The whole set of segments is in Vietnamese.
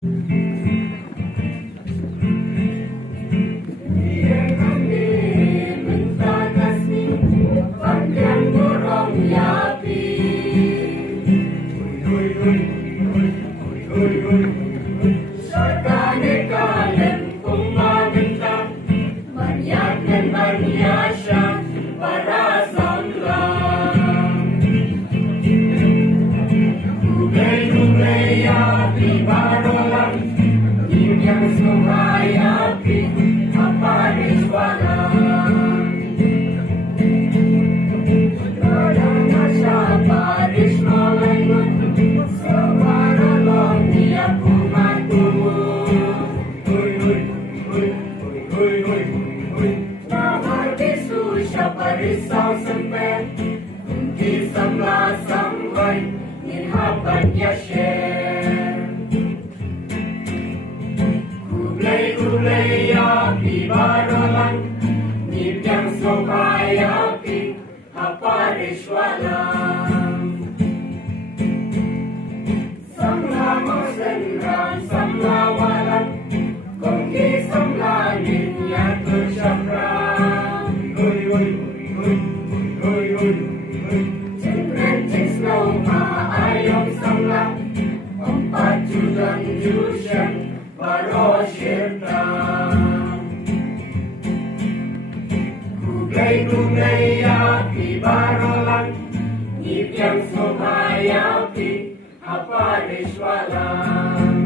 Pdiang Burom Sha para Samla. Rwai Bakhraw Pdiang Hapoh Parish Wahlang. Mawjongka Parish Wahlang Sawara long dia kumatumu. Parisau sempet di Samla sampai Nakabynta Kubelai Bakhraw Pdiang Hapoh Parish Wahlang. Samla mau senang Samla walang kongki Samla ninya tersyafrah. Ayong Samla Judan Jushan Bakhraw Kubelai Bakhraw Pdiang Hapoh Parish Wahlang.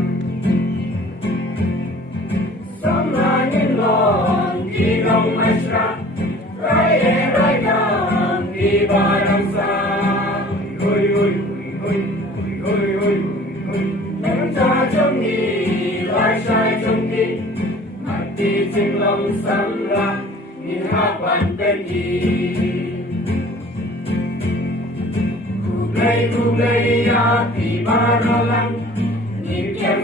Samla nilong Pdiang Rwai Burom Sha. Trong đi lai sai trong đi mặt đi trên lòng Samla nhìn hát bàn bên đi. Kubelai Bakhraw Pdiang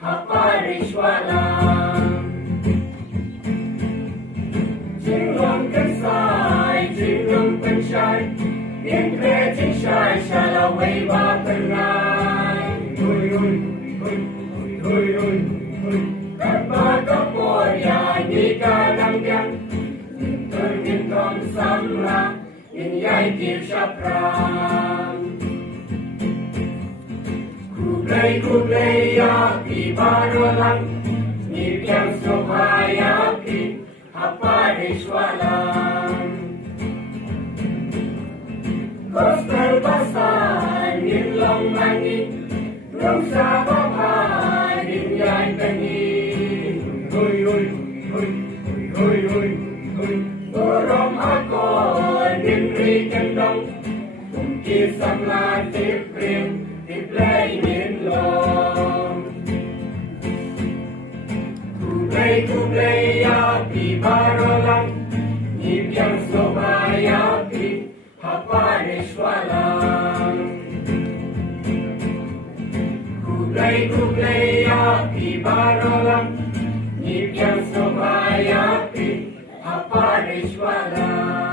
Hapoh Parish Wahlang. Jingrwai cánh sai jingrwai cánh sai biến về chính sai xa là quay ba thân ngài. Các ba các bộ nhà đi ca đăng đăng tôi nhìn con Samla nhìn dạy kịp sắp ràng. Kubelai Bakhraw Pdiang Hapoh Parish Wahlang. Gospel pasan nhìn lòng mani Burom Sha Bakhraw nhìn dạy tani. Burom Hapoh nhìn ri chân đông kỳ Samla tiếp riêng tiếp BLEI nhìn lòng. Kubelai Bakhraw Pdiang Hapoh Parish Wahlang. Kubelai Bakhraw Pdiang Hapoh Parish Wahlang.